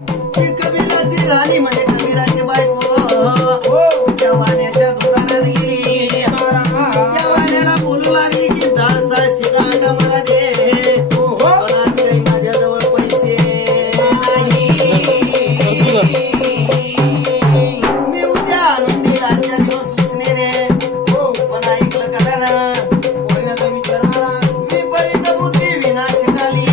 ती कबीराची राणी म्हणजे कबीराची बायको त्या वाण्याच्या दुकानात गेली। त्या वाण्याला बोलू लागली की दाळसा शिदा आटा मला दे, पण आज काही माझ्याजवळ पैसे नाही, मी उद्या आणून देईल, आजच्या दिवस उसने दे। पण ऐकलं का ना, मी परित बुद्धी विनाश झाली।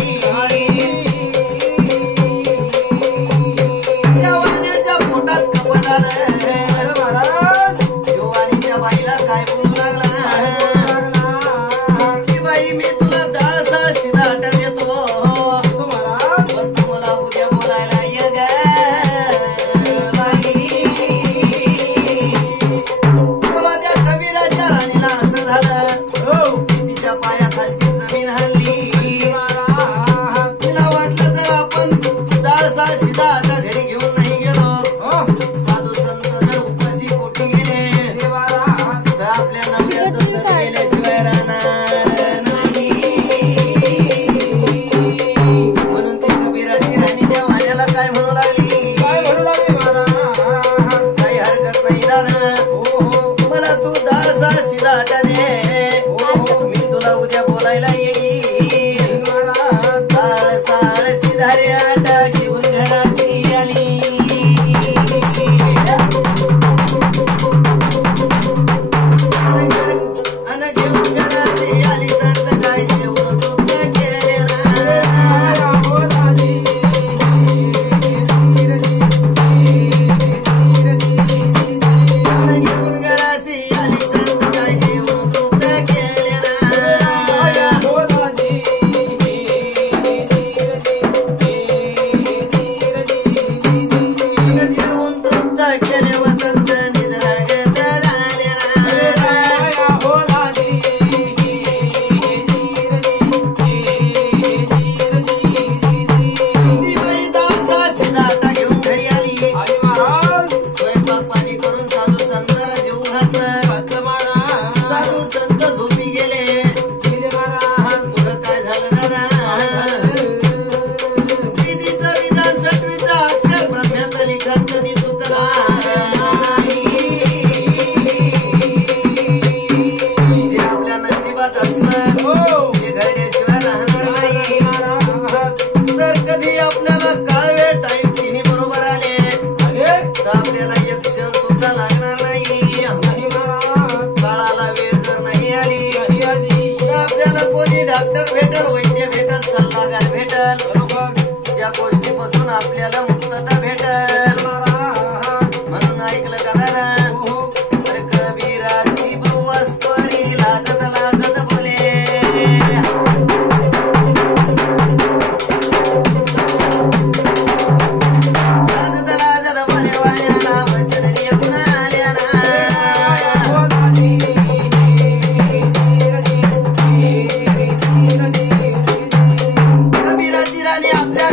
डॉक्टर भेटल, वैद्य भेटल, सल्लागार भेटल, या गोष्टीपासून आपल्याला मुक्तता भेटल। म्हणून ऐकलं का ना, कबीराची बहुवस्तरी लाजत लाजत बोले, लाजत लाजत बोले वाण्याला वचन येऊन आल्या ना। कबीराची राणी आपल्या